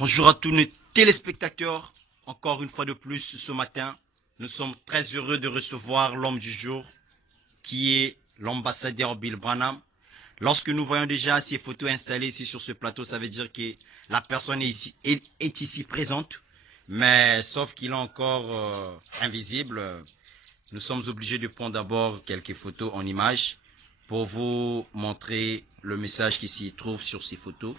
Bonjour à tous nos téléspectateurs. Encore une fois de plus ce matin, nous sommes très heureux de recevoir l'homme du jour qui est l'ambassadeur Bill Branham. Lorsque nous voyons déjà ces photos installées ici sur ce plateau, ça veut dire que la personne est ici présente. Mais sauf qu'il est encore invisible, nous sommes obligés de prendre d'abord quelques photos en images pour vous montrer le message qui s'y trouve sur ces photos.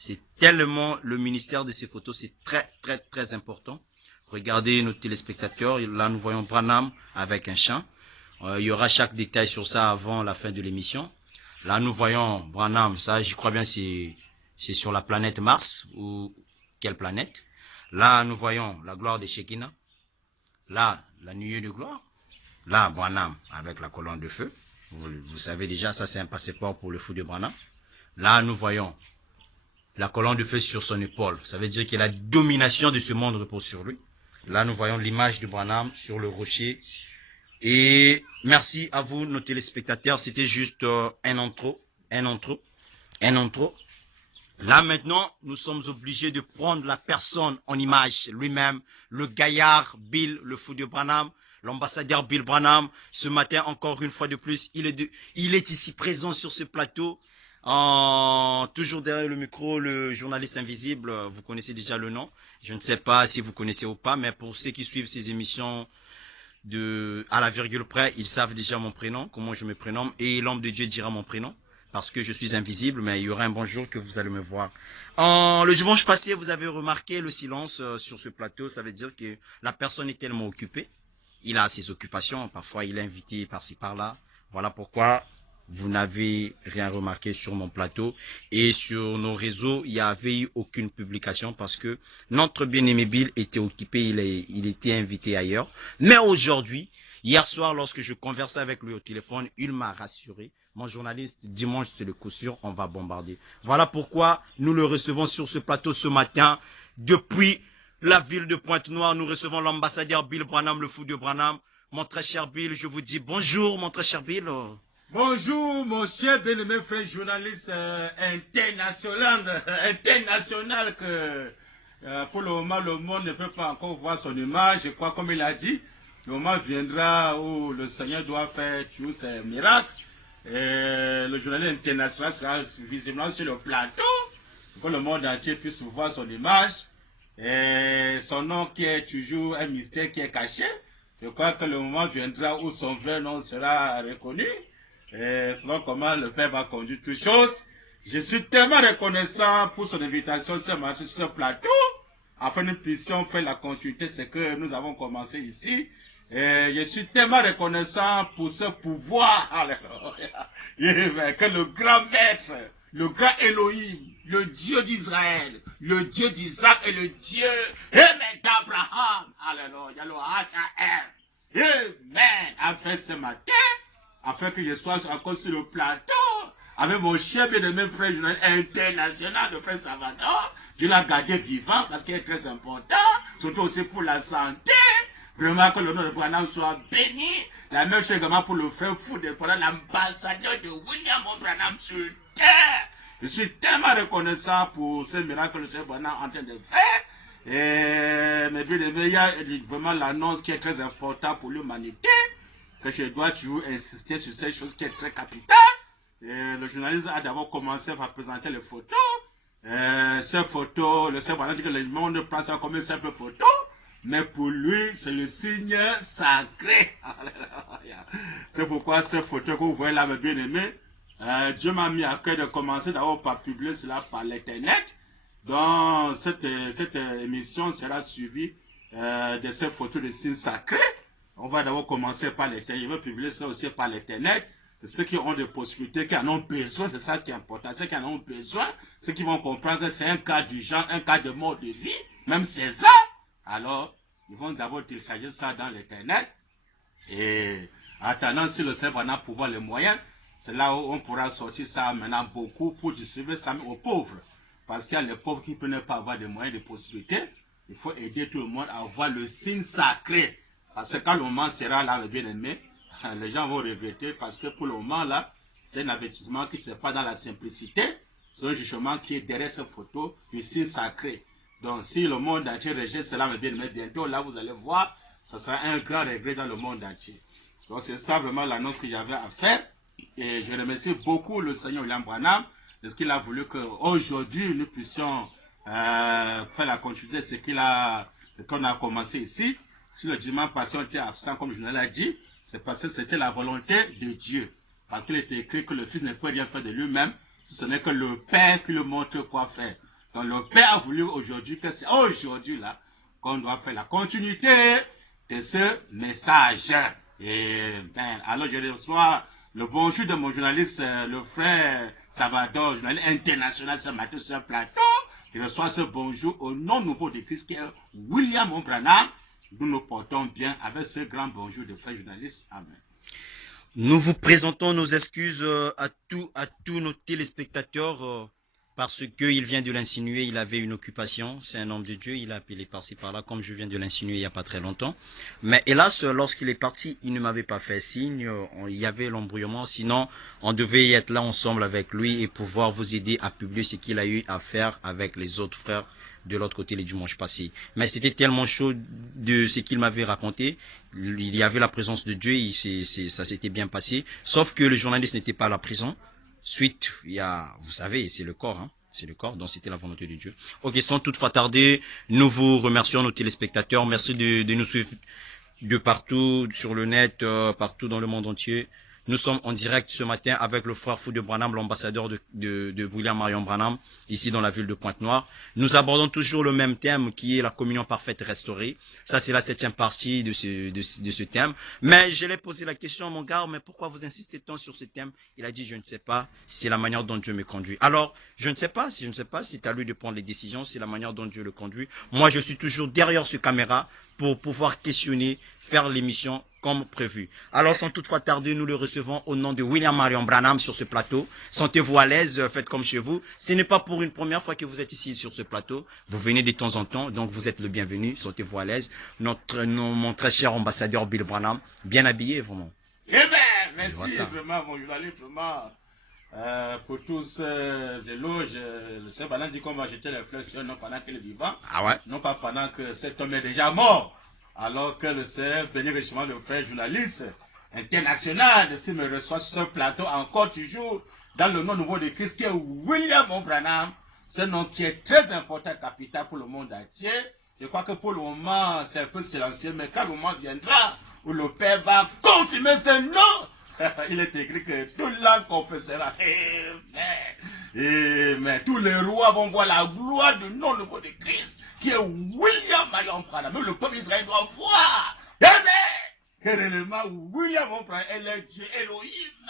C'est tellement le ministère de ces photos, c'est très important. Regardez nos téléspectateurs, là nous voyons Branham avec un chant. Il y aura chaque détail sur ça avant la fin de l'émission. Là nous voyons Branham, ça je crois bien c'est sur la planète Mars ou quelle planète. Là nous voyons la gloire de Shekinah. Là la nuée de gloire. Là Branham avec la colonne de feu. Vous savez déjà, ça c'est un passeport pour le fou de Branham. Là nous voyons la colonne de feu sur son épaule. Ça veut dire que la domination de ce monde repose sur lui. Là, nous voyons l'image de Branham sur le rocher. Et merci à vous, nos téléspectateurs. C'était juste un intro. Là, maintenant, nous sommes obligés de prendre la personne en image, lui-même, le gaillard Bill, le fou de Branham, l'ambassadeur Bill Branham. Ce matin, encore une fois de plus, il est ici présent sur ce plateau. Toujours derrière le micro, le journaliste invisible, vous connaissez déjà le nom. Je ne sais pas si vous connaissez ou pas, mais pour ceux qui suivent ces émissions à la virgule près, ils savent déjà mon prénom, comment je me prénomme, et l'homme de Dieu dira mon prénom, parce que je suis invisible, mais il y aura un bon jour que vous allez me voir. Le dimanche passé, vous avez remarqué le silence sur ce plateau, ça veut dire que la personne est tellement occupée. Il a ses occupations, parfois il est invité par-ci par-là. Voilà pourquoi vous n'avez rien remarqué sur mon plateau et sur nos réseaux, il n'y avait eu aucune publication parce que notre bien-aimé Bill était occupé, il était invité ailleurs. Mais aujourd'hui, hier soir, lorsque je conversais avec lui au téléphone, il m'a rassuré. Mon journaliste, dimanche, c'est le coup sûr, on va bombarder. Voilà pourquoi nous le recevons sur ce plateau ce matin. Depuis la ville de Pointe-Noire, nous recevons l'ambassadeur Bill Branham, le fou de Branham. Mon très cher Bill, je vous dis bonjour, mon très cher Bill. Bonjour, mon cher bien-aimé frère journaliste international que pour le moment le monde ne peut pas encore voir son image. Je crois comme il a dit, le moment viendra où le Seigneur doit faire tous ses miracles. Et le journaliste international sera visiblement sur le plateau pour que le monde entier puisse voir son image. Et son nom qui est toujours un mystère qui est caché. Je crois que le moment viendra où son vrai nom sera reconnu. Et selon comment le Père va conduire toutes choses. Je suis tellement reconnaissant pour son invitation ce matin sur ce plateau, afin que nous puissions faire la continuité de ce que nous avons commencé ici. Et je suis tellement reconnaissant pour ce pouvoir, alléluia, que le grand maître, le grand Elohim, le Dieu d'Israël, le Dieu d'Isaac et le Dieu d'Abraham, alléluia, le H.A.R. Amen, a fait ce matin, afin que je sois encore sur le plateau, avec mon cher bien-aimé frère international, le frère Salvador. Dieu l'a gardé vivant parce qu'il est très important, surtout aussi pour la santé. Vraiment que le nom de Branham soit béni. La même chose également pour le frère fou de Branham, l'ambassadeur de William Branham sur terre. Je suis tellement reconnaissant pour ce miracle que le Seigneur Branham est en train de faire. Et mais bien aimé, il y a vraiment l'annonce qui est très importante pour l'humanité, que je dois toujours insister sur cette chose qui est très capitale. Et le journaliste a d'abord commencé par présenter les photos. Ces photos, le Seigneur Branham dit que le monde prend ça comme une simple photo. Mais pour lui, c'est le signe sacré. C'est pourquoi ces photos que vous voyez là, mes bien-aimés, Dieu m'a mis à cœur de commencer d'abord par publier cela par l'internet. Donc, cette émission sera suivie de ces photos de signes sacrés. On va d'abord commencer par l'internet. Je vais publier cela aussi par l'internet. Ceux qui ont des possibilités, qui en ont besoin, c'est ça qui est important. Ceux qui en ont besoin, ceux qui vont comprendre que c'est un cas d'urgence, un cas de mort de vie, même César. Alors, ils vont d'abord télécharger ça dans l'internet. Et attendant, si le Seigneur va pouvoir les moyens, c'est là où on pourra sortir ça maintenant beaucoup pour distribuer ça aux pauvres. Parce qu'il y a les pauvres qui ne peuvent pas avoir des moyens, des possibilités. Il faut aider tout le monde à avoir le signe sacré. Parce que quand le moment sera là, bien aimé, les gens vont regretter parce que pour le moment là, c'est un avertissement qui ne se passe pas dans la simplicité. C'est un jugement qui est derrière cette photo du signe sacré. Donc si le monde entier rejette cela, mais bien aimé, bientôt là vous allez voir, ça sera un grand regret dans le monde entier. Donc c'est ça vraiment l'annonce que j'avais à faire. Et je remercie beaucoup le Seigneur William Branham de ce qu'il a voulu qu'aujourd'hui nous puissions faire la continuité de ce qu'on a commencé ici. Si le dimanche passé on était absent, comme je l'ai dit, c'est parce que c'était la volonté de Dieu. Parce qu'il était écrit que le Fils ne peut rien faire de lui-même, si ce n'est que le Père qui lui montre quoi faire. Donc le Père a voulu aujourd'hui que c'est aujourd'hui là qu'on doit faire la continuité de ce message. Et ben, alors je reçois le bonjour de mon journaliste, le frère Salvador, journaliste international ce matin sur un plateau. Je reçois ce bonjour au nom nouveau de Christ qui est William Branham. Nous nous portons bien avec ce grand bonjour de frère journaliste. Amen. Nous vous présentons nos excuses à tous nos téléspectateurs parce qu'il vient de l'insinuer, il avait une occupation, c'est un homme de Dieu, il a appelé par-ci par-là, comme je viens de l'insinuer il n'y a pas très longtemps. Mais hélas, lorsqu'il est parti, il ne m'avait pas fait signe, il y avait l'embrouillement, sinon on devait être là ensemble avec lui et pouvoir vous aider à publier ce qu'il a eu à faire avec les autres frères de l'autre côté les dimanches passés. Mais c'était tellement chaud de ce qu'il m'avait raconté, il y avait la présence de Dieu, ça s'était bien passé, sauf que le journaliste n'était pas à la prison. Suite, il y a, vous savez, c'est le corps, hein. C'est le corps, donc c'était la volonté de Dieu. Ok, sans toutefois tarder, nous vous remercions, nos téléspectateurs. Merci de nous suivre de partout sur le net, partout dans le monde entier. Nous sommes en direct ce matin avec le frère Fou de Branham, l'ambassadeur de William Marion Branham, ici dans la ville de Pointe-Noire. Nous abordons toujours le même thème qui est la communion parfaite restaurée. Ça, c'est la 7e partie de ce thème. Mais je l'ai posé la question à mon gars, mais pourquoi vous insistez tant sur ce thème? Il a dit, je ne sais pas, c'est la manière dont Dieu me conduit. Alors, je ne sais pas si c'est à lui de prendre les décisions, c'est la manière dont Dieu le conduit. Moi, je suis toujours derrière ce caméra pour pouvoir questionner, faire l'émission comme prévu. Alors, sans toutefois tarder, nous le recevons au nom de William Marion Branham sur ce plateau. Sentez-vous à l'aise, faites comme chez vous. Ce n'est pas pour une première fois que vous êtes ici sur ce plateau. Vous venez de temps en temps, donc vous êtes le bienvenu. Sentez-vous à l'aise. Mon très cher ambassadeur Bill Branham, bien habillé, vraiment. Eh bien, merci vraiment, mon journaliste, vraiment, pour tous ces éloges. Le Seigneur Branham dit qu'on va jeter les fleurs sur non pendant qu'il est vivant. Ah ouais? Non pas pendant que cet homme est déjà mort. Alors que le Seigneur bénit richement le frère journaliste international, de ce qu'il me reçoit sur ce plateau, encore toujours, dans le nom nouveau de Christ, qui est William Branham. Ce nom qui est très important, capital pour le monde entier. Je crois que pour le moment, c'est un peu silencieux, mais quand le moment viendra, où le Père va confirmer ce nom, il est écrit que toute langue confessera. Mais tous les rois vont voir la gloire du nom nouveau de Christ, qui est William Marion Branham. Même le peuple Israël doit voir. Que réellement, William Branham est Dieu Elohim.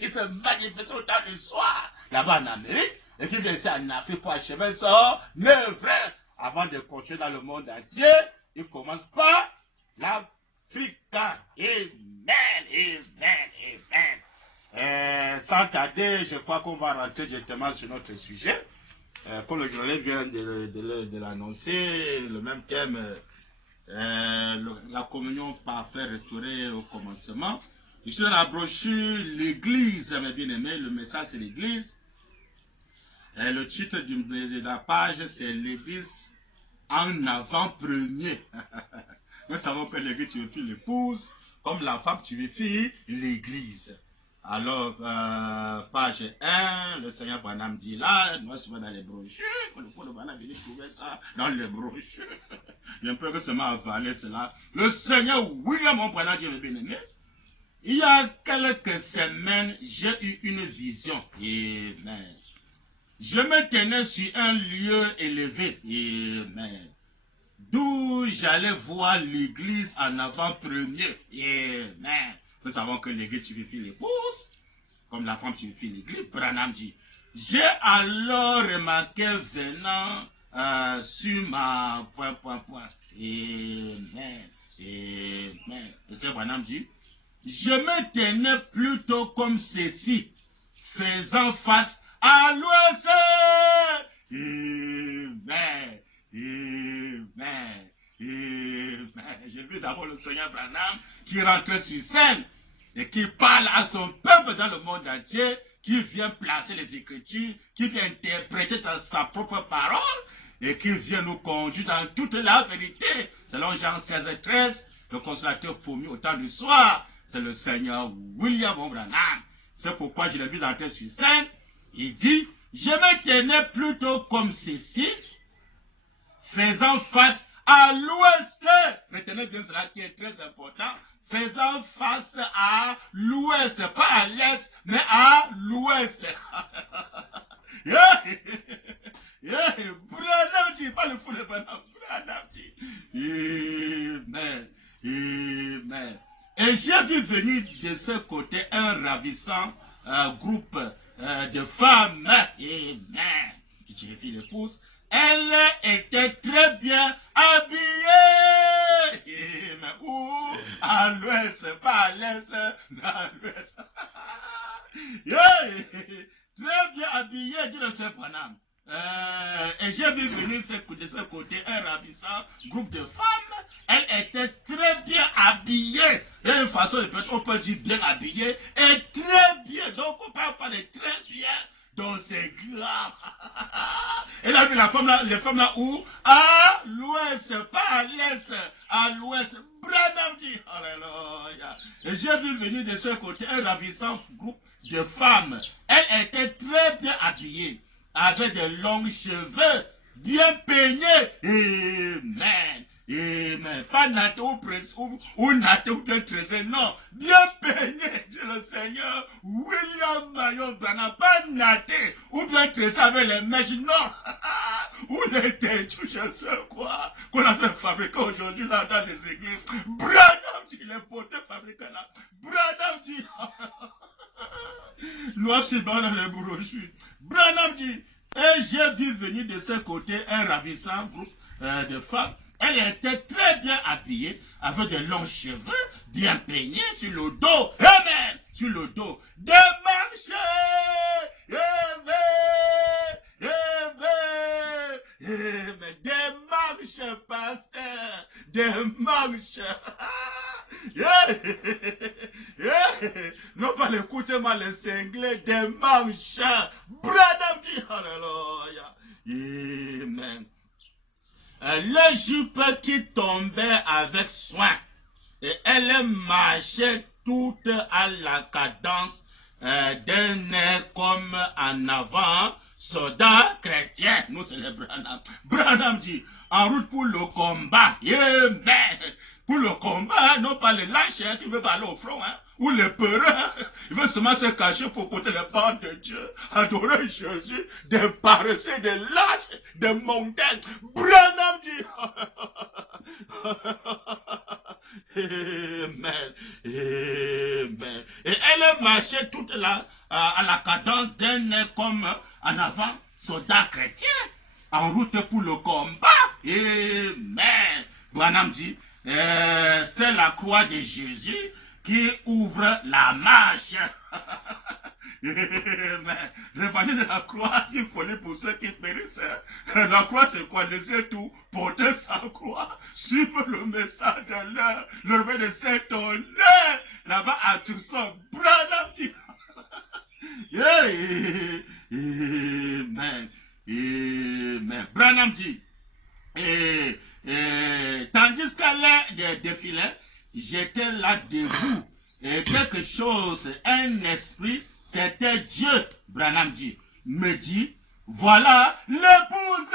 Il se manifeste au temps du soir, là-bas en Amérique, et qui vient ici en Afrique pour achever son œuvre. Avant de continuer dans le monde entier, il commence par l'Afrique. Amen, amen, amen. Sans tarder, je crois qu'on va rentrer directement sur notre sujet. Comme le journaliste vient de l'annoncer, le même thème, la communion parfaite restaurée au commencement. Je suis dans la brochure L'Église, mes bien-aimés, le message c'est l'Église. Le titre de la page c'est L'Église en avant-premier. Nous savons que l'Église tue l'épouse, comme la femme tue l'Église. Alors, page 1, le Seigneur Branham dit là, nous sommes dans les brochures, il faut le Branham venir trouver ça dans les brochures. J'ai un peu que seulement avaler cela. Le Seigneur William Branham dit, bien aimé, il y a quelques semaines, j'ai eu une vision. Amen. Je me tenais sur un lieu élevé. Amen. D'où j'allais voir l'église en avant-premier. Amen. Nous savons que l'église typifie l'épouse, comme la femme typifie l'église. Branham dit, j'ai alors remarqué venant sur ma ... Amen. Amen. Le Seigneur Branham dit, je me tenais plutôt comme ceci, faisant face à l'ouest. Amen. Amen. Amen. J'ai vu d'abord le Seigneur Branham qui rentrait sur scène et qui parle à son peuple dans le monde entier, qui vient placer les Écritures, qui vient interpréter sa propre parole. et qui vient nous conduire dans toute la vérité. Selon Jean 16 et 13, le consolateur promis au temps du soir, c'est le Seigneur William Branham. C'est pourquoi je l'ai vu dans sur scène. Il dit, je me tenais plutôt comme ceci, faisant face à l'ouest. Retenez bien cela qui est très important. Faisant face à l'ouest, pas à l'est, mais à l'ouest. Branham dit, pas le fou de Branham, Branham dit. Amen. Amen. Et j'ai vu venir de ce côté un ravissant groupe de femmes. Amen. J'ai vu l'épouse. Elle était très bien habillée. Amen. Où? À l'ouest, pas à l'est, mais à l'ouest. Très bien habillée, dit le Seigneur Branham. Et j'ai vu venir de ce côté un ravissant groupe de femmes. Elle était très bien habillée. Et une façon de on peut dire bien habillée et très bien. Donc on peut parler très bien. Donc c'est grave. Elle a vu la femme là, les femmes là où? À l'ouest, pas à l'est, à l'ouest. Branham dit, alléluia. Et j'ai vu venir de ce côté un ravissant groupe de femmes. Elle était très bien habillée, avec de longs cheveux, bien peignés. Amen. Amen. Pas naté ou naté ou bien tressé, non. Bien peigné, dit le Seigneur. William Marion Branham, pas naté ou bien tressé avec les mèches, non. Ou les têtus, je sais quoi, qu'on a fait fabriquer aujourd'hui là dans les églises. Branham dit, les beautés fabriquées là. Branham dit, noir sur dans les brochures. Branham dit, et j'ai vu venir de ce côté un ravissant groupe de femmes. Elle était très bien habillée, avec de longs cheveux, bien peignés sur le dos. Amen. Sur le dos. Des marches. Amen. Amen. Des marches, pasteur. Des marches. Non pas écoutez-moi les cinglés, des marches. Branham dit, alléluia. Amen. Les jupes qui tombaient avec soin, et elle marchait toute à la cadence d'un air comme en avant, soldat chrétien. Nous c'est les Branham. Branham dit, en route pour le combat. Amen. Pour le combat, non pas les lâches qui veulent aller au front, hein, ou les peureux, ils veulent seulement se cacher pour côté les bandes de Dieu, adorer Jésus, des paresseux, des lâches, des mondains. Branham dit, Amen, Amen. Et elle marchait toute là, à la cadence d'un air comme en avant, soldat chrétien, en route pour le combat. Amen. Branham dit, c'est la croix de Jésus qui ouvre la marche. L'évangile de la croix, il faut les pour ceux qui périssent. La croix, c'est quoi? Laisser tout, porter sa croix, suivre le message de leur veille de s'étonner. Là-bas, à Toussaint, Branham dit. Amen. Amen. Branham dit. Tandis qu'elle défilait, j'étais là debout. Et quelque chose, un esprit, c'était Dieu, Branham dit, me dit, voilà l'épouse.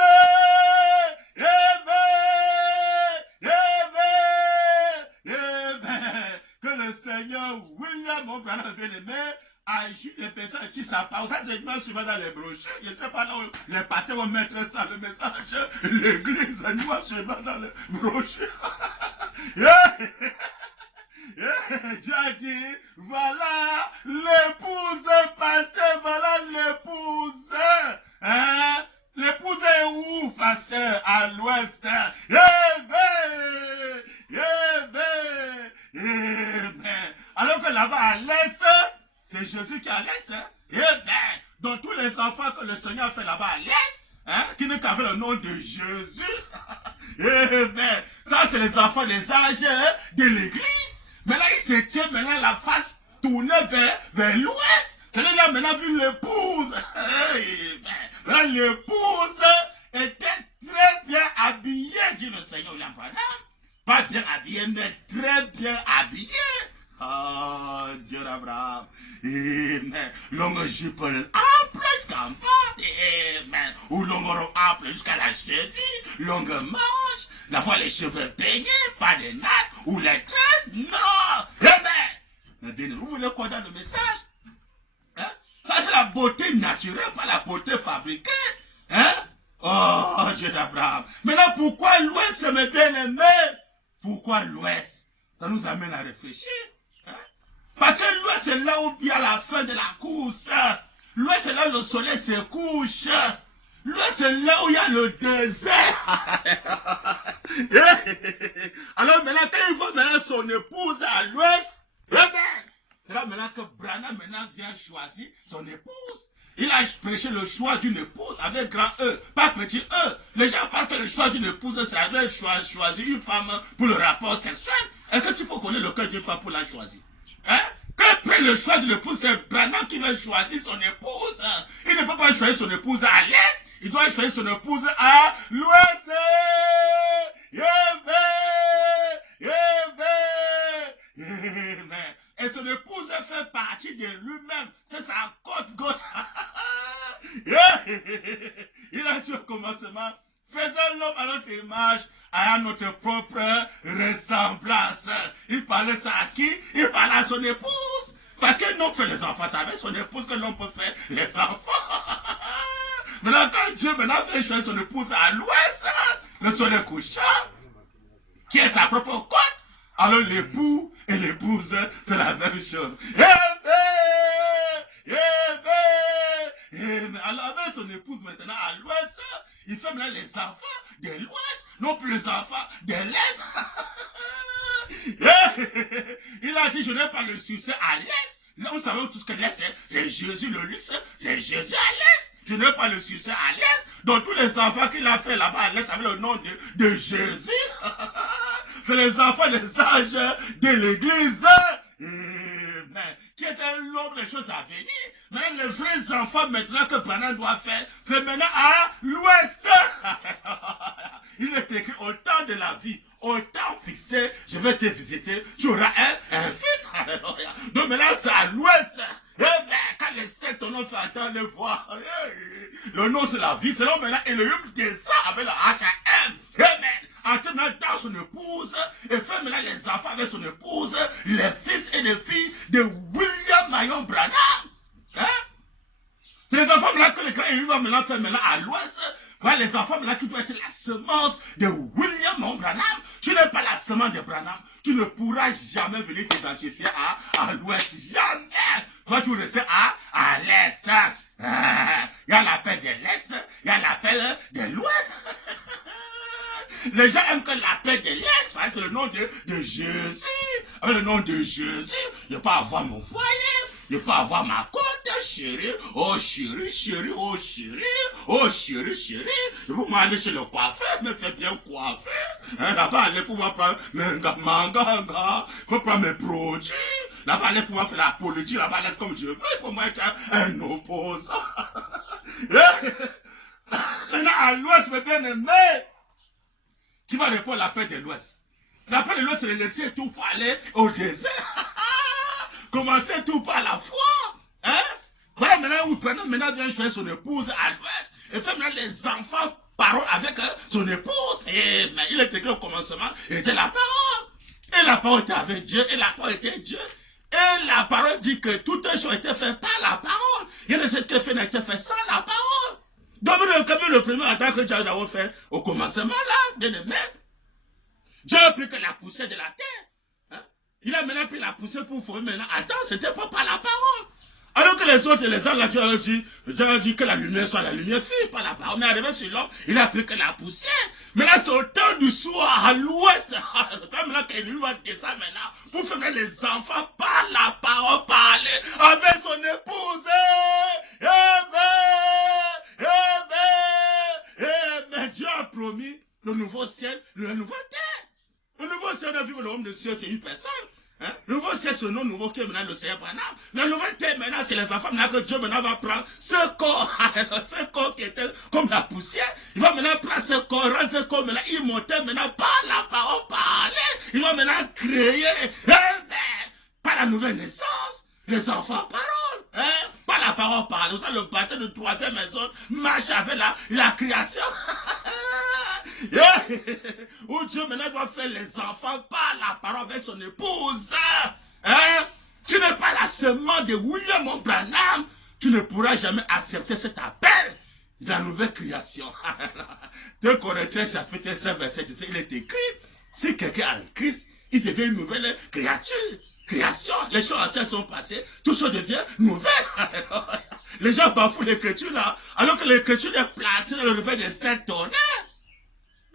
Que le Seigneur William Branham bien-aimé agit les personnes qui ça parle. Ça, c'est moi souvent dans les brochures. Je ne sais pas là où les pasteurs vont mettre ça, le message. L'église, moi souvent dans les brochures. Dieu a dit, voilà l'épouse, pasteur, voilà l'épouse. Hein? L'épouse est où, pasteur? À l'ouest. Alors que là-bas à l'est, c'est Jésus qui est à l'est. Donc tous les enfants que le Seigneur fait là-bas à l'est, hein, qui ne qu'avait le nom de Jésus. Ça c'est les enfants des âges de l'église. Mais là, il se tient maintenant la face tournée vers l'ouest. Il a maintenant vu l'épouse. L'épouse était très Seigneur William Branham. Pas bien habillé, mais très bien habillé. Oh, Dieu d'Abraham. Amen. Longue jupe ample jusqu'en bas. Amen. Ou longue robe ample jusqu'à la cheville. Longue manche. D'avoir les cheveux peignés, pas de nattes. Ou les tresses. Non. Amen. Mais bien, vous voulez quoi dans le message? Hein? Ça, c'est la beauté naturelle, pas la beauté fabriquée. Hein? Oh, Dieu d'Abraham. Maintenant, pourquoi l'Ouest, mes bien-aimés? Pourquoi l'Ouest? Ça nous amène à réfléchir. Hein? Parce que l'Ouest, c'est là où il y a la fin de la course. L'Ouest, c'est là où le soleil se couche. L'Ouest, c'est là où il y a le désert. Alors maintenant, quand il voit maintenant son épouse à l'Ouest, c'est là maintenant que Branham maintenant vient choisir son épouse. Il a prêché le choix d'une épouse avec grand E, pas petit E. Les gens pensent que le choix d'une épouse, c'est avec choisir une femme pour le rapport sexuel. Est-ce que tu peux connaître le cœur d'une femme pour la choisir? Hein? Quand il prend le choix d'une épouse, c'est Branham qui va choisir son épouse. Il ne peut pas choisir son épouse à l'est, il doit choisir son épouse à l'ouest. Et son épouse fait partie de lui-même. C'est sa côte gauche. Il a dit au commencement, faisons l'homme à notre image, à notre propre ressemblance. Il parlait ça à qui? Il parlait à son épouse. Parce que l'homme fait les enfants, c'est avec son épouse que l'homme peut faire les enfants. Maintenant, quand Dieu maintenant veut choisir son épouse à l'ouest, le soleil couchant, qui est sa propre côte, alors l'époux et l'épouse, c'est la même chose. Alors avec son épouse maintenant à l'ouest, il fait maintenant les enfants de l'ouest, non plus les enfants de l'est. Il a dit, je n'ai pas le succès à l'est. Là, on savait tout ce que l'est, c'est Jésus le luxe, c'est Jésus à l'est. Je n'ai pas le succès à l'est. Donc tous les enfants qu'il a fait là-bas à l'est avec le nom de Jésus. C'est les enfants des âges de l'église. Qui étaient l'homme des choses à venir. Maintenant, les vrais enfants maintenant que Branham doit faire, c'est maintenant à l'ouest. Il est écrit au temps de la vie, au temps fixé, je vais te visiter, tu auras un fils. Donc maintenant, c'est à l'ouest. Quand les sectes ton nom fait entendre les voix, le nom c'est la vie, c'est là maintenant Elohim descend avec le H.A.M. Entre dans son épouse et fait maintenant les enfants avec son épouse, les fils et les filles de William Marion Branham. Hein? C'est les enfants maintenant que le grand Elohim va maintenant faire maintenant à l'ouest. Voilà les enfants maintenant qui doivent être la semence de William Marion Branham. Tu n'es pas la semence de Branham. Tu ne pourras jamais venir t'identifier à l'ouest. Jamais. Toi, tu restes à l'est. Il y a l'appel de l'est, il y a l'appel de l'ouest. Les gens aiment que l'appel de l'Est, c'est le nom de Jésus. Avec le nom de Jésus, je peux avoir mon foyer, je peux avoir ma côte, chérie. Oh chérie, chérie, oh chérie, oh chérie, chérie. Je peux m'aller chez le coiffeur, me faire bien coiffer. Là-bas, aller pouvoir prendre mes manganga, pour prendre mes produits. Là-bas, aller pouvoir faire la politique, là-bas, laisse comme je veux, pour moi être un opposant. Maintenant, à l'ouest, mes bien-aimés, qui va répondre à l'appel de l'Ouest. L'appel de l'Ouest, c'est de laisser tout pour aller au désert. Commencer tout par la foi. Hein? Voilà maintenant où maintenant vient choisir son épouse à l'Ouest et fait maintenant les enfants parole avec son épouse. Et mais il est écrit au commencement, il était la parole. Et la parole était avec Dieu, et la parole était Dieu. Et la parole dit que toutes les choses étaient faites par la parole. Il y a des choses qui n'a été fait sans la parole. Donc, comme le premier attaque que Dieu a fait au commencement, là, bien aimé, Dieu a pris que la poussière de la terre. Hein? Il a maintenant pris la poussière pour former maintenant. Attends, c'était pas par la parole. Alors que les autres, les hommes, là, Dieu a dit que la lumière soit la lumière fille, par la parole. Mais arrivé sur l'homme, il a pris que la poussière. Mais là, c'est au temps du soir, à l'ouest. Maintenant qu'il va descendre maintenant, pour faire les enfants par la parole, parler avec son épouse. Mais Dieu a promis le nouveau ciel, la nouvelle terre. Le nouveau ciel de vivre l'homme de ciel, c'est une personne. Hein? Nouveau, c'est ce nom nouveau qui est maintenant le Seigneur Branham. La nouveauté maintenant, c'est les enfants maintenant que Dieu maintenant va prendre ce corps qui était comme la poussière. Il va maintenant prendre ce corps, rendre ce corps maintenant immortel maintenant par la parole parlée. Il va maintenant créer, par la nouvelle naissance, les enfants parole. Hein? Par la parole parlée. C'est le baptême de troisième maison marche avec la création. Où Dieu maintenant doit faire les enfants par la parole avec son épouse. Hein? Si tu n'es pas la semence de William Branham, tu ne pourras jamais accepter cet appel de la nouvelle création. 2 Corinthiens chapitre 5 verset 17, il est écrit, si quelqu'un a le Christ, il devient une nouvelle créature. Création, les choses anciennes sont passées, tout ça devient nouvelle. Les gens bafouent l'écriture là, alors que l'écriture est placée dans le réveil des saints tonnerres.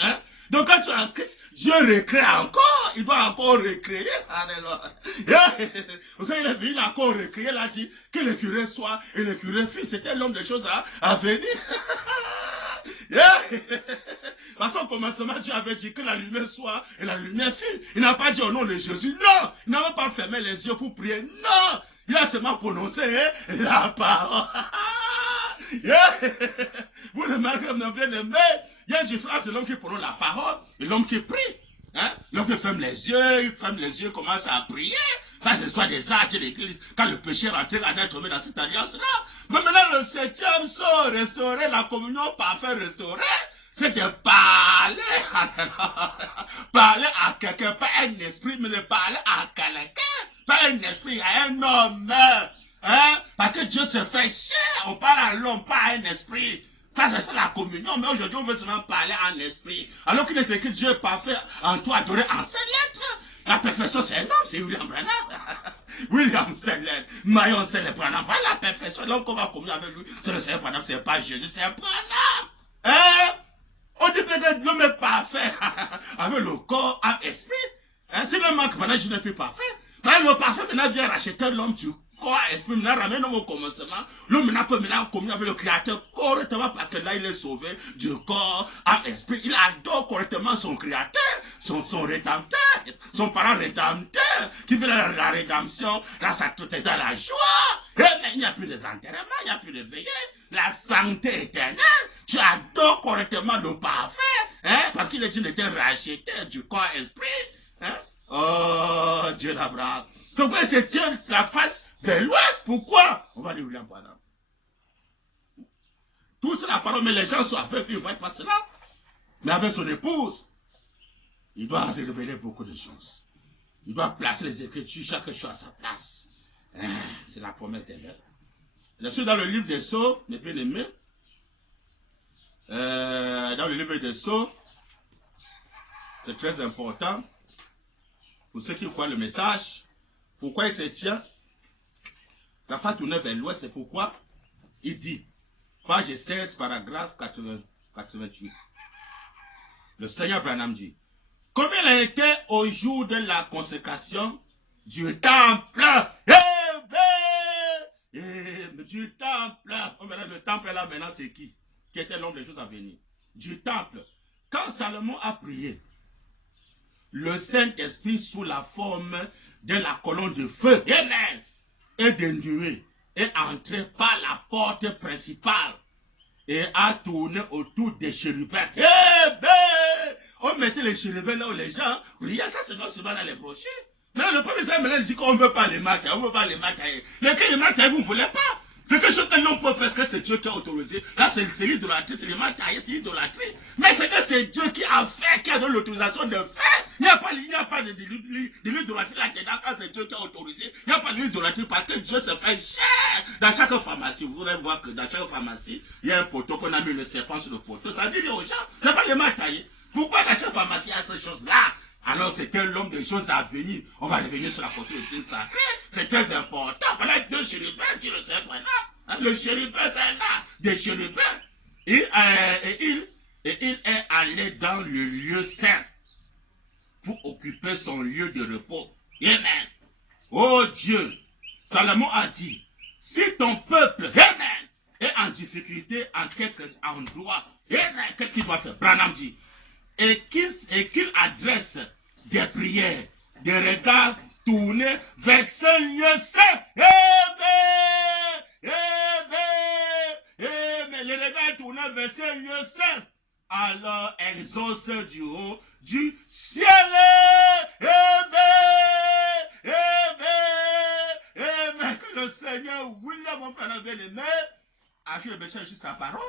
Hein? Donc quand tu es en Christ, Dieu recrée encore, il doit encore recréer. Vous savez, il est venu, il a encore recréé, il a dit que le curé soit et le curé fille, c'était l'homme des choses à venir. Parce qu'au commencement, Dieu avait dit que la lumière soit et la lumière fille. Il n'a pas dit au nom de Jésus, non, il n'a même pas fermé les yeux pour prier, non, il a seulement prononcé la parole. Vous remarquez, mon bien-aimé, il y a une différence entre l'homme qui prononce la parole et l'homme qui prie. Hein? L'homme qui ferme les yeux, commence à prier. C'est l'histoire des actes de l'église. Quand le péché est rentré, on est tombé dans cette alliance-là. Mais maintenant, le 7e sort restauré, la communion parfaite restaurée, c'est de parler. Parler à quelqu'un, pas un esprit, mais de parler à quelqu'un. Pas un esprit, à un homme. Hein? Parce que Dieu se fait chier. On parle à l'homme, pas à un esprit. Ça, c'est ça la communion. Mais aujourd'hui, on veut seulement parler en esprit. Alors qu'il est écrit Dieu est parfait en toi, adoré en ses lettres. La perfection, c'est un homme, c'est William Branham. William, c'est l'aide. Mayon, c'est le Branham. Voilà la perfection. L'homme qu'on va communier avec lui, c'est le Seigneur Branham, c'est pas Jésus, c'est Branham. Hein? On dit que l'homme est parfait avec le corps, avec l'esprit. Hein? Si l'homme manque, maintenant, je n'ai plus parfait. Maintenant, le parfait, maintenant, vient racheter l'homme du corps, esprit, maintenant, ramène l'homme au commencement. L'homme, maintenant, peut maintenant communier avec le Créateur correctement parce que là, il est sauvé du corps, à l'esprit. Il adore correctement son Créateur, son Rédempteur, son parent Rédempteur, qui veut la rédemption, là, ça tout est dans la joie. Et mais il n'y a plus de enterrements, il n'y a plus de veillées. La santé éternelle, tu adores correctement le parfait, hein, parce qu'il est dit qu'il était racheté du corps, esprit, hein. Oh, Dieu d'Abraham. C'est pourquoi c'est Dieu la face vers l'ouest. Pourquoi? On va dire William Branham. Tout c'est la parole, mais les gens sont aveugles, ils ne voient pas cela. Mais avec son épouse, il doit révéler beaucoup de choses. Il doit placer les Écritures, chaque chose à sa place. C'est la promesse de l'heure. Je suis dans le livre des Sceaux, mes bien-aimés. Dans le livre des Sceaux, c'est très important. Pour ceux qui croient le message, pourquoi il se tient? La face tournée vers l'ouest, c'est pourquoi il dit, page 16, paragraphe 88. Le Seigneur Branham dit, comme il a été au jour de la consécration du temple, du temple, le temple là maintenant c'est qui était l'homme des choses à venir? Du temple. Quand Salomon a prié, le Saint-Esprit sous la forme de la colonne de feu, amen, et de nuée, est entré par la porte principale et a tourné autour des chérubins. On mettait les chérubins là où les gens priaient, ça c'est non seulement dans les brochures. Maintenant le premier Saint dit qu'on ne veut pas les marquer, on ne veut pas les marquer. Lesquels les marquer, vous ne voulez pas? C'est que ce que l'on peut faire, c'est que c'est Dieu qui a autorisé. Là, c'est l'idolâtrie, c'est les mains taillées, c'est l'idolâtrie. Mais c'est que c'est Dieu qui a fait, qui a donné l'autorisation de faire. Il n'y a pas de l'idolâtrie là-dedans quand c'est Dieu qui a autorisé. Il n'y a pas de l'idolâtrie parce que Dieu se fait cher. Dans chaque pharmacie, vous allez voir que dans chaque pharmacie, il y a un poteau qu'on a mis le serpent sur le poteau. Ça dit aux gens, c'est pas les mains taillées. Pourquoi dans chaque pharmacie, il y a ces choses-là? Alors c'était l'homme des choses à venir. On va revenir sur la photo ici sacrée. C'est très important. Voilà deux chérubins qui le savent maintenant. Le chérubin, c'est là. Des chérubins. Et il est allé dans le lieu saint pour occuper son lieu de repos. Amen. Oh Dieu, Salomon a dit, si ton peuple, amen, est en difficulté en quelque endroit, amen, qu'est-ce qu'il doit faire? Branham dit, et qu'il adresse des prières, des regards tourner vers ce lieu saint. Amen. Amen. L'Élément tourné vers ce lieu saint. Alors exauce du haut du ciel. Amen. Amen. Amen. Que le Seigneur, William, mon frère bien-aimé, a joué le sur sa parole.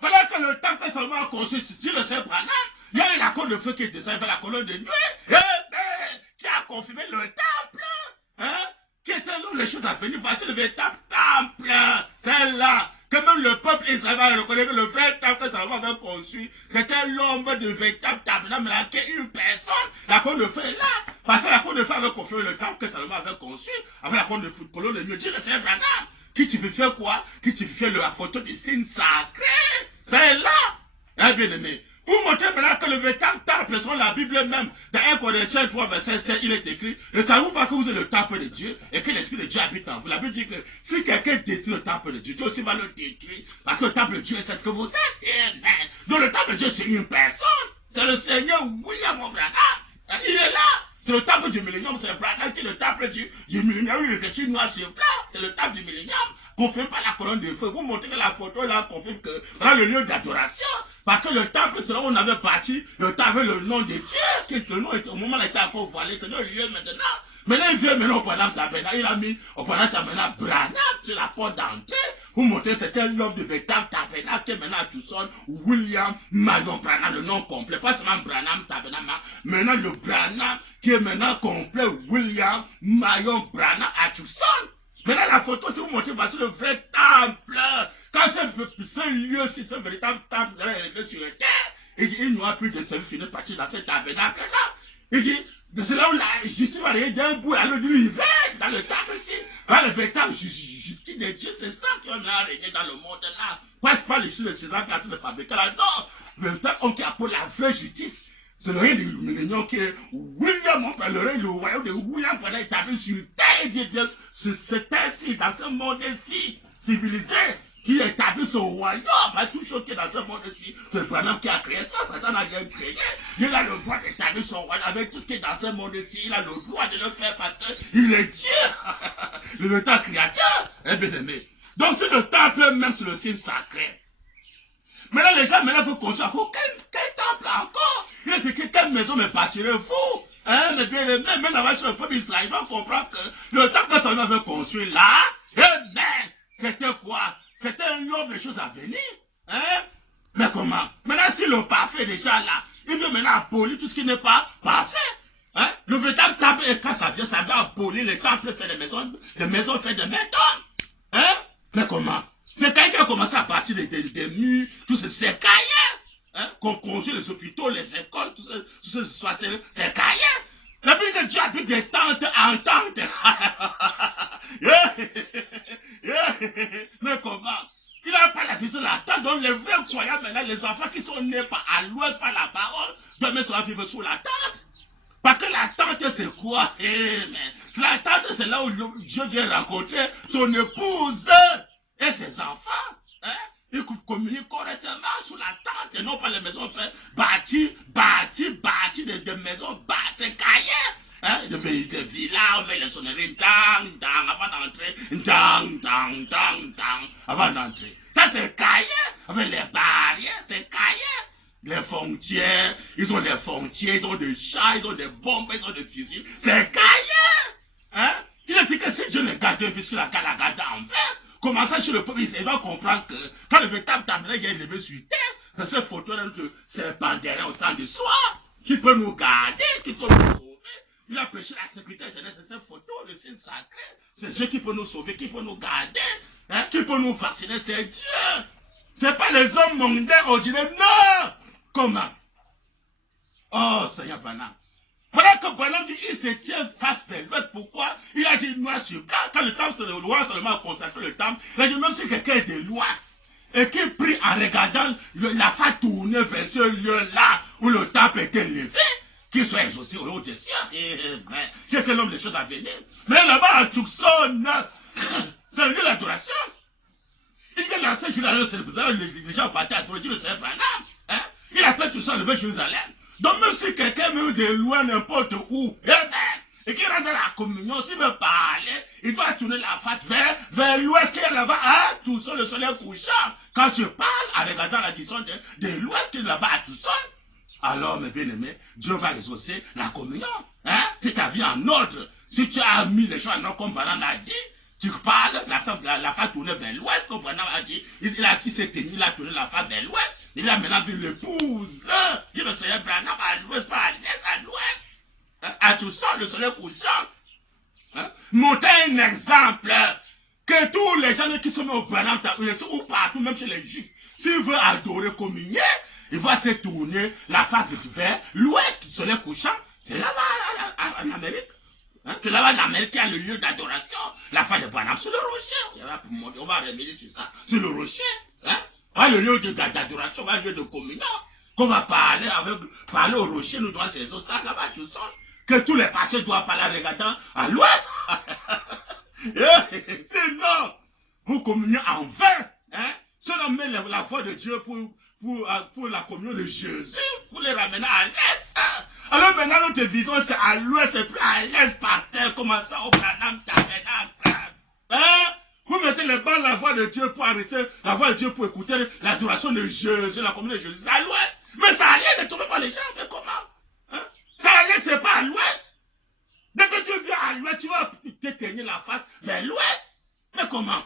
Voilà que le temple seulement a construit sur le Saint Branham, il y a eu la colonne de feu qui est descendue vers la colonne de nuit, qui a confirmé le temple, qui était là les choses à venir. Voici le véritable temple, c'est là que même le peuple israélien reconnaît que le vrai temple que Salomon avait construit, c'était l'ombre du véritable tabernacle, mais qui est une personne. La colonne de feu est là, parce que la colonne de feu avait confirmé le temple que Salomon avait construit, avec la colonne de feu, colonne de nuit, dit le Saint Branham. Qui typifie quoi? Qui typifie la photo du signe sacré. C'est là. Hein, bien aimé. Pour montrer maintenant que le véritable temple, selon la Bible même, dans 1 Corinthiens 3, verset 7, il est écrit, ne savez-vous pas que vous êtes le temple de Dieu et que l'Esprit de Dieu habite en vous? La Bible dit que si quelqu'un détruit le temple de Dieu, Dieu aussi va le détruire. Parce que le temple de Dieu, c'est ce que vous êtes. Amen. Donc le temple de Dieu, c'est une personne. C'est le Seigneur William Branham. Il est là. C'est le temple du millénium, c'est le Branham qui est le temple du millénium. Il est écrit noir sur blanc, c'est le temple du millénium. Confirme par la colonne de feu. Vous montrez que la photo là confirme que dans le lieu d'adoration. Parce que le temple, c'est là où on avait bâti, le temple avait le nom de Dieu, que le nom était, au moment où il était encore voilé, c'est le lieu maintenant. Maintenant, il vient maintenant au Branham Tabernacle, il a mis au Branham Tabernacle Branham sur la porte d'entrée. Vous montrez, c'était l'homme du véritable tabernacle qui est maintenant à Tucson, William Marion Branham, le nom complet. Pas seulement Branham Tabernacle, maintenant le Branham qui est maintenant complet, William Marion Branham à Tucson. Maintenant, la photo, si vous montrez, voici le vrai temple. Quand ce lieu-ci, ce véritable temple, est élevé sur la terre, il dit, il n'y aura plus de service fini parti dans ce tabernacle-là. Il dit, c'est là où la justice va aller d'un bout à l'autre de l'hiver, dans le temple ici. Le véritable justice de Dieu, c'est ça qui a régné dans le monde là. Pas l'issue de César qui a tout de fabriquer là. Non, le véritable homme qui a pour la vraie justice. C'est le règne du millénium qui est William, mon père, le règne, le royaume de William, qui est établi sur terre. C'est ainsi, dans ce monde-ci, civilisé, qui est établi ce royaume, tout chose qui est dans ce monde-ci. C'est le Branham qui a créé ça, Satan n'a rien créé. Il a le droit d'établir son royaume avec tout ce qui est dans ce monde-ci. Il a le droit de le faire parce qu'il est Dieu, le véritable créateur, est bien aimé. Donc c'est le temple même sur le signe sacré. Maintenant, les gens, il faut construire encore. Quel temple encore? Il est écrit, quelle maison me bâtirez-vous? Mais bien aimé, même là-bas sur le peuple Israël, ils vont comprendre que le temple que Salomon avait construit là, c'était quoi? C'était un lot de choses à venir. Mais comment? Maintenant, si le parfait est déjà là, il veut maintenant abolir tout ce qui n'est pas parfait. Le véritable temple, quand ça vient abolir les temples, faire des maisons faites de méthodes. Mais comment? C'est Caïn qui a commencé à partir des murs, tout ce c'est Caïn. Qu'on construit les hôpitaux, les écoles, tout ce c'est Caïn. La Bible de Dieu a pris des tentes en tentes. Mais comment? Il n'a pas la vision de la tente. Donc les vrais croyants maintenant, les enfants qui sont nés à l'ouest par la parole, doivent même vivre sous la tente. Parce que la tente, c'est quoi? La tente, c'est là où Dieu vient rencontrer son épouse et ses enfants. Ils communiquent correctement sous la tente et non pas les maisons faites bâties, des maisons bâties, cahiers. Des villas, on met les sonneries, avant d'entrer, avant d'entrer. Ça, c'est cahiers, avec les barrières, c'est cahiers. Les frontières, ils ont des frontières, ils ont des chats, ils ont des bombes, ils ont des fusils. C'est cahiers. Il a dit que si Dieu ne garde un fils, qu'il a gardé en fait. Comment ça, chez le peuple, il va comprendre que quand le véritable tabernacle est élevé sur terre, c'est cette photo-là de serpent derrière au temps du soir, qui peut nous garder, qui peut nous sauver. Il a prêché la sécurité éternelle, c'est cette photo, le signe sacré. C'est Dieu qui peut nous sauver, qui peut nous garder, qui peut nous vacciner, c'est Dieu. C'est pas les hommes mondains ordinaires, non! Comment? Oh, Seigneur Branham. Voilà que Branham dit, il se tient face vers l'ouest. Pourquoi? Il a dit noir sur blanc. Quand le temple, c'est le loin seulement consacré le temple. Il a dit, même si quelqu'un est de loin, et qui prie en regardant la face tourner vers ce lieu-là, où le temple était élevé, qu'il soit exaucé au haut des cieux, qui était l'homme des choses à venir. Mais là-bas, à Tucson, c'est le lieu d'adoration. Il vient lancer Jérusalem, les gens partaient à adorer Dieu, le Seigneur Branham. Il appelle Tucson, le Jérusalem. Donc même si quelqu'un même de loin, n'importe où, et qui rentre dans la communion, s'il veut parler, il doit tourner la face vers l'ouest, qui est là-bas, à Tucson, le soleil couchant. Quand tu parles, en regardant la direction de l'ouest, qui est là-bas à Tucson, alors, mes bien-aimés, Dieu va exaucer la communion. Hein? Si tu as vu en ordre, si tu as mis les choses en ordre, comme Branham a dit, tu parles, la face tournée vers l'ouest, comme Branham a dit, il s'est tenu, il a tourné la face vers l'ouest, il a maintenant vu l'épouse. Il dit le Seigneur Branham à l'ouest, pas à l'est, à l'ouest. À Tucson, le soleil couchant. Hein? Montez un exemple que tous les gens qui sont au Branham, ou partout, même chez les Juifs, s'ils veulent adorer, communier, il va se tourner la face vers l'ouest, le soleil couchant. C'est là-bas en Amérique. Hein? C'est là-bas en Amérique qu'il y a le lieu d'adoration. La face de Branham, c'est le rocher. On va remédier sur ça. C'est le rocher. Hein? Pas le lieu d'adoration, pas le lieu de communion. Qu'on va parler au rocher, nous devons saisir ça là-bas, tout ça. Que tous les pasteurs doivent parler en regardant à l'ouest. Sinon, vous communiez en vain. Hein? Sinon, met la voix de Dieu pour la communion de Jésus, pour les ramener à l'est. Alors maintenant, notre vision, c'est à l'ouest, c'est plus à l'est, pasteur. Comment ça, au Branham Tabernacle? Hein? Vous mettez les balles la voix de Dieu pour arrêter, la voix de Dieu pour écouter l'adoration de Jésus, la communion de Jésus. C'est à l'ouest. Mais ça allait, ne trouvez pas les gens, mais comment? Hein? Ça allait, c'est pas à l'ouest. Dès que tu viens à l'ouest, tu vas te tenir la face vers l'ouest. Mais comment?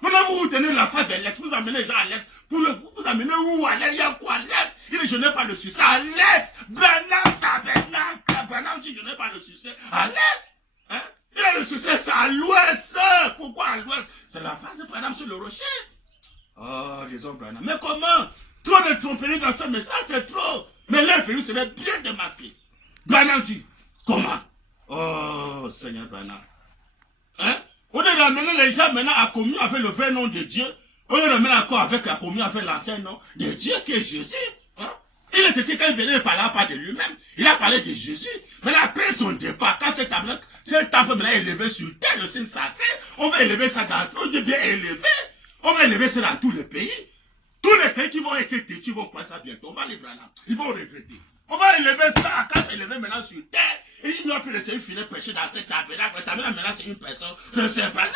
Maintenant, vous tenez la face vers l'est, vous amenez les gens à l'est. Vous amenez où à l'est? Il y a quoi à l'est? Il dit, je n'ai pas le succès à l'est. Branham Tabernacle. Branham dit, je n'ai pas le succès à l'est. Hein? Il a le succès, c'est à l'ouest. Pourquoi à l'ouest? C'est la face de Branham sur le rocher. Oh, disons Branham. Mais comment? Trop de tromperie dans ce message, c'est trop. Mais l'infini serait bien démasqué. Branham dit, comment? Oh, Seigneur Branham. Hein? On est ramené les gens maintenant à communion avec le vrai nom de Dieu. On est ramené encore avec la communion avec l'ancien nom de Dieu qui est Jésus. Hein? Il était quelqu'un qui venait parler pas de lui-même. Il a parlé de Jésus. Mais après son départ, quand ce temple maintenant est élevé sur terre, le signe sacré, on va élever ça dans, on dit bien élevé. On va élever ça dans tous les pays. Tous les pays qui vont être têtus vont croire ça bientôt. On va les prendre. Ils vont regretter. On va élever ça, quand c'est élevé maintenant sur terre, et il n'y a plus laissé finir prêcher dans cette tabernacle. Le tabernacle maintenant c'est une personne, c'est Branham.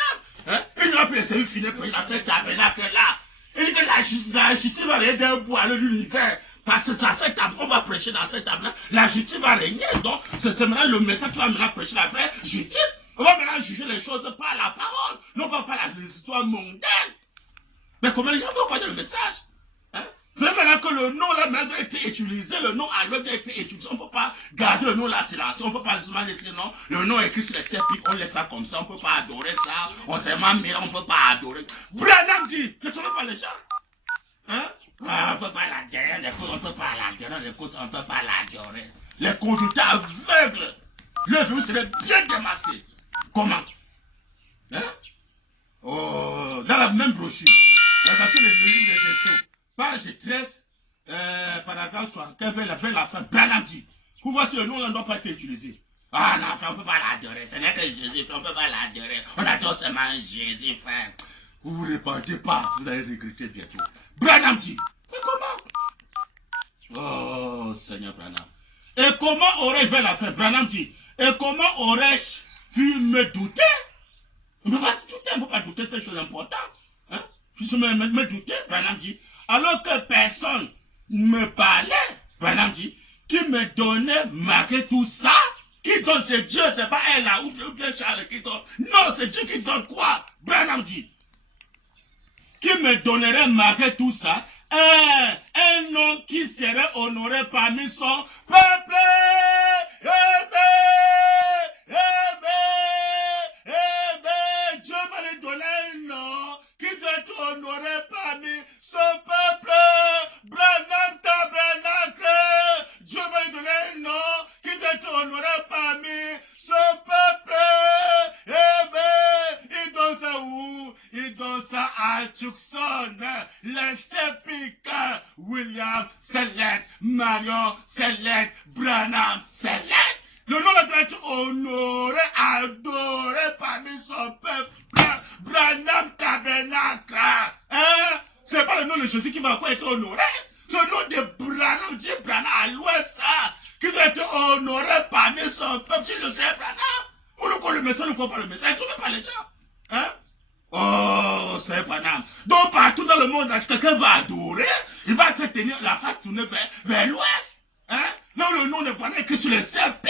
Hein? Il n'y a plus laissé finir prêcher dans cette tabernacle-là. Il dit que la justice va régner debout à l'univers. Parce que dans cette tabernacle, on va prêcher dans cette tabernacle, la justice va régner. Donc, c'est maintenant le message qui va maintenant prêcher la vraie justice. On va maintenant juger les choses par la parole, non pas par les histoires mondaines. Mais comment les gens vont comprendre le message? Hein? C'est maintenant que le nom là doit être utilisé, le nom à l'œuvre doit être utilisé. On ne peut pas garder le nom là silencieux, on ne peut pas seulement laisser le nom écrit sur les serpillères, on laisse ça comme ça, on ne peut pas adorer ça, on s'est même mis, on ne peut pas adorer. Branham dit, ne trouvez pas les gens? Hein? Ah, on ne peut pas l'adorer, les causes, on ne peut pas l'adorer, les causes, on ne peut pas l'adorer. Les conducteurs aveugles, le virus serait bien démasqué. Comment? Hein? Oh, dans la même brochure, regardez le livre des questions. Page 13, paragraphe 75, vers la fin, Branham dit, vous voici le nom, on ne doit pas être utilisé. Ah non, frère, on ne peut pas l'adorer. Ce n'est que Jésus, frère, on ne peut pas l'adorer. On adore seulement Jésus, frère. Vous ne vous répandez pas, vous allez regretter bientôt. Branham dit, mais comment? Oh, Seigneur Branham. Et comment aurais-je vers la fin? Branham dit, et comment aurais-je pu me douter? On ne peut pas douter, on ne peut pas douter, c'est une chose importante. Hein? Je me douter, Branham dit, alors que personne me parlait, Branham dit, qui me donnait malgré tout ça, qui donne, c'est Dieu, c'est pas elle là, ou bien Charles qui donne. Non, c'est Dieu qui donne quoi? Branham dit, qui me donnerait malgré tout ça, un nom qui serait honoré parmi son peuple. Dieu va lui donner un nom qui doit être honoré parmi son peuple. Branham Tabernacle. Dieu va lui donner un nom qui doit être honoré parmi son peuple. Il donne ça où? Il donne ça à Tucson. Les Sepica, William Select, Marion Select, Branham Select. Le nom doit être honoré, adoré parmi son peuple. Branham Tabernacle. Hein? C'est pas le nom de Jésus qui va encore être honoré. C'est le nom de Branham, dit Branham à l'ouest, qui doit être honoré parmi son peuple. Tu le sais, Branham? le message, on ne croit pas le message. Il ne trouve pas les gens. Hein? Oh, c'est Branham. Donc, partout dans le monde, quelqu'un va adorer, il va se tenir la face tournée vers l'ouest. Hein? Non, le nom ne paraît que sur les serpents.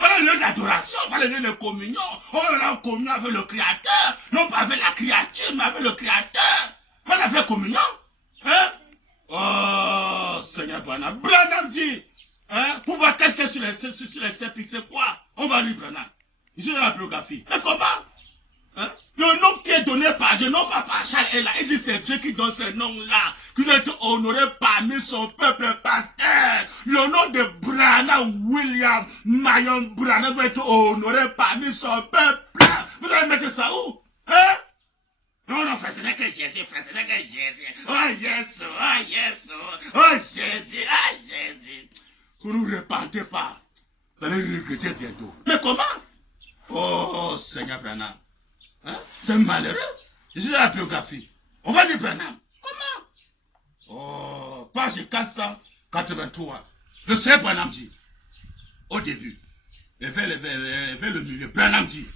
Voilà le lieu d'adoration, voilà le lieu de communion. On va aller en communion avec le Créateur. Non pas avec la créature, mais avec le Créateur. Voilà la vraie communion. Hein? Oh, Seigneur Branham. Branham dit, hein, pour voir qu'est-ce qu'il y a sur les serpents, c'est quoi? On va lire Branham. Ici dans la biographie. Mais comment? Hein? Le nom qui est donné par Dieu, non pas par Charles est là. Il dit c'est Dieu qui donne ce nom-là, qui doit être honoré parmi son peuple pasteur. Le nom de Branham William Marion Branham doit être honoré parmi son peuple. Vous allez mettre ça où? Hein? Non, non, frère, ce n'est que Jésus, frère, ce n'est que Jésus. Oh, Jésus, oh, Jésus, oh, Jésus, oh, Jésus. Si vous ne repentez pas, vous allez regretter bientôt. Mais comment? Oh, Seigneur Branham. Hein? C'est malheureux. Je suis dans la biographie. On va lire Branham. Comment? Oh, page 483. Le Seigneur Branham dit, au début, et vers le milieu, Branham dit,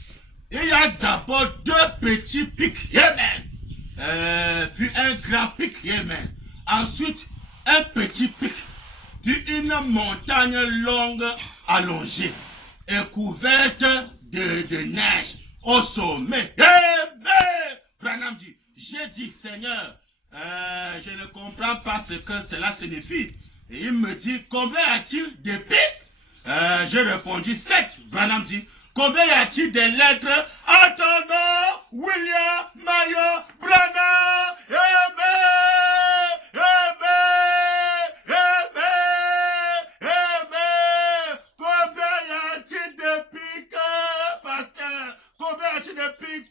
il y a d'abord deux petits pics, amen. Puis un grand pic, amen. Ensuite, un petit pic. Puis une montagne longue allongée et couverte de neige au sommet. Amen. Branham dit, j'ai dit, Seigneur, je ne comprends pas ce que cela signifie. Et il me dit, combien y a-t-il de pics? J'ai répondu 7. Branham dit, combien y a-t-il de lettres à ton nom, William Marion Branham? Amen. Amen. Amen. Amen. Combien y a-t-il de pics, pasteur? Combien y a-t-il de pics?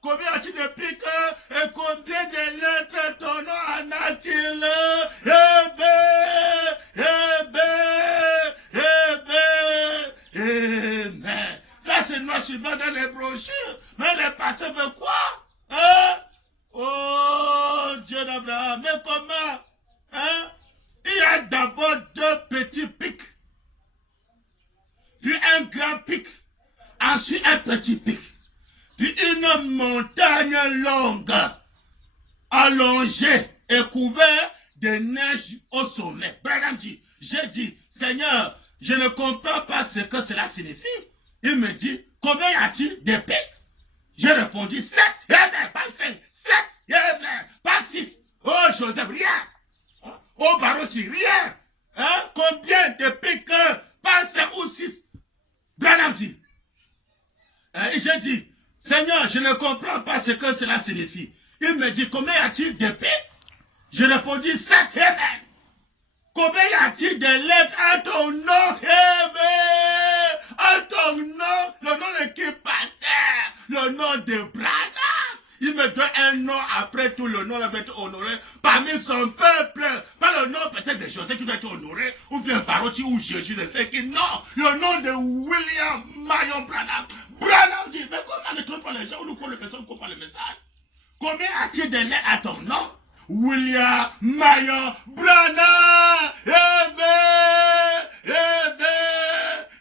Combien y a-t-il de pics? Et combien de lettres ton nom en a-t-il? Amen. Amen. Amen. Amen. Ça c'est noir sur blanc dans les brochures. Mais les pasteurs veulent quoi? Hein? Oh Dieu d'Abraham. Mais comment? Hein? Il y a d'abord deux petits pics. Puis un grand pic. Ensuite un petit pic. Puis une montagne longue, allongée et couverte de neige au sommet. Branham dit, j'ai dit, Seigneur, je ne comprends pas ce que cela signifie. Il me dit, combien y a-t-il de pics? J'ai répondu 7. Amen, pas 5. 7. Amen, pas 6. Oh Joseph, rien. Oh Barotti, rien. Hein? Combien de pics? Pas 5 ou 6. Branham dit. J'ai dit, Seigneur, je ne comprends pas ce que cela signifie. Il me dit, combien y a-t-il de pics? J'ai répondu 7. Amen. Combien y a-t-il de lettres à ton nom? Amen. À ton nom, le nom de qui pasteur? Le nom de Branham. Il me donne un nom après tout, le nom va être honoré parmi son peuple. Pas le nom peut-être de José qui doit être honoré, ou bien Barotti ou Jésus, je sais qui. Non, le nom de William Marion Branham. Branham dit, mais comment ne trouve pas les gens ou nous connaissons les personnes qui comprennent le message? Combien a-t-il de lettres à ton nom? William Marion Branham. Amen. Amen.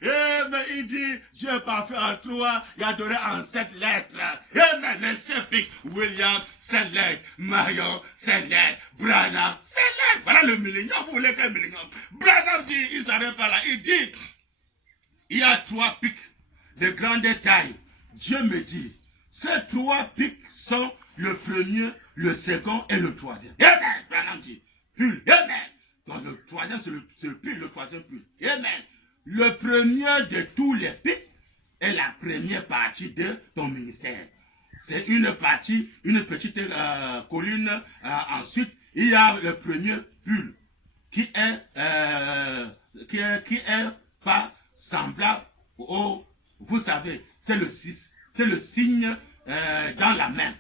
Amen. Il dit, Dieu parfait en 3, il a donné en 7 lettres. Amen. Les 7 pics. William, 7 lettres. Marion, 7 lettres. Branham, 7 lettres. Voilà le millénium. Vous voulez quel millénium? Branham dit, il s'arrête pas là. Il dit, il y a 3 pics de grande taille. Dieu me dit, ces 3 pics sont le premier, le second et le troisième. Amen. Branham dit, Amen. Donc le troisième, c'est le pull, le troisième pull. Amen. Le premier de tous les pics est la première partie de ton ministère. C'est une partie, une petite colline. Ensuite, il y a le premier pull qui est pas semblable au, vous savez, c'est le signe dans la main.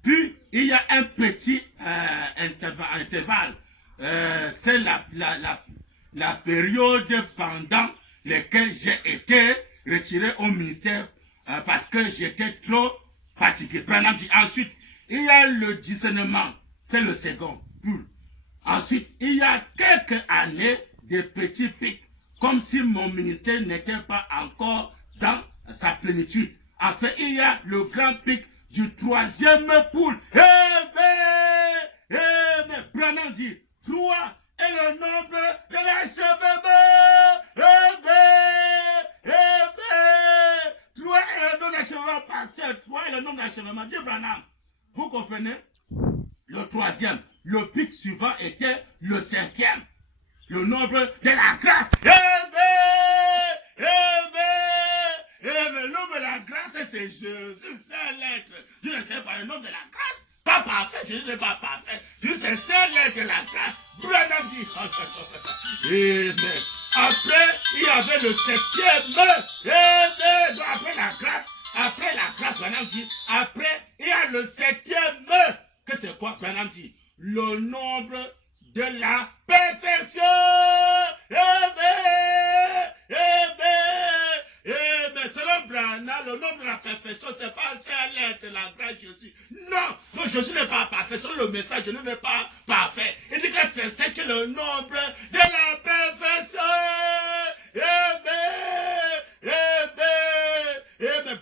Puis, il y a un petit intervalle. C'est la période pendant laquelle j'ai été retiré au ministère parce que j'étais trop fatigué. Ensuite, il y a le discernement. C'est le second. Ensuite, il y a quelques années de petits pics. Comme si mon ministère n'était pas encore dans sa plénitude. Enfin, il y a le grand pic du troisième poule. Branham dit, 3 est le nombre de l'achèvement. 3 est le nombre d'achèvement, pasteur. 3 est le nombre d'achèvement. Dis Branham, vous comprenez? Le troisième, le pic suivant était le cinquième. Le nombre de la grâce. Le nombre de la grâce, c'est Jésus, c'est l'être. Je ne sais pas le nombre de la grâce. Pas parfait, Jésus n'est pas parfait. Jésus, c'est l'être de la grâce. Branham dit, amen. Après, il y avait le septième. Donc, après la grâce, Branham dit, après, il y a le septième. Que c'est quoi, Branham dit? Le nombre de la perfection. Selon Branham, le nombre de la perfection, c'est pas l'être, la grâce Jésus. Non, donc Jésus n'est pas parfait. Selon le message, Jésus n'est pas parfait. Il dit que c'est que le nombre de la perfection.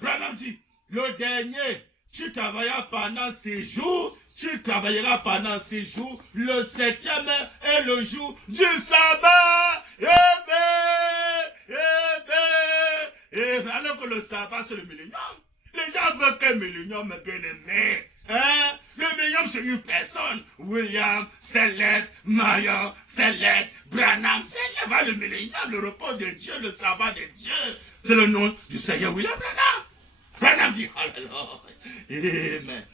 Branham dit, le dernier, tu travailleras pendant 6 jours. Tu travailleras pendant 6 jours. Le septième est le jour du sabbat. Alors que le sabbat, c'est le millénium. Les gens veulent qu'un millénium, mes bien-aimés. Le millénium, c'est une personne. William, Céleste, Marion, Céleste, Branham, Céleste. Le millénium, le repos de Dieu, le sabbat de Dieu. C'est le nom du Seigneur William Branham. Branham dit, alléluia. Amen.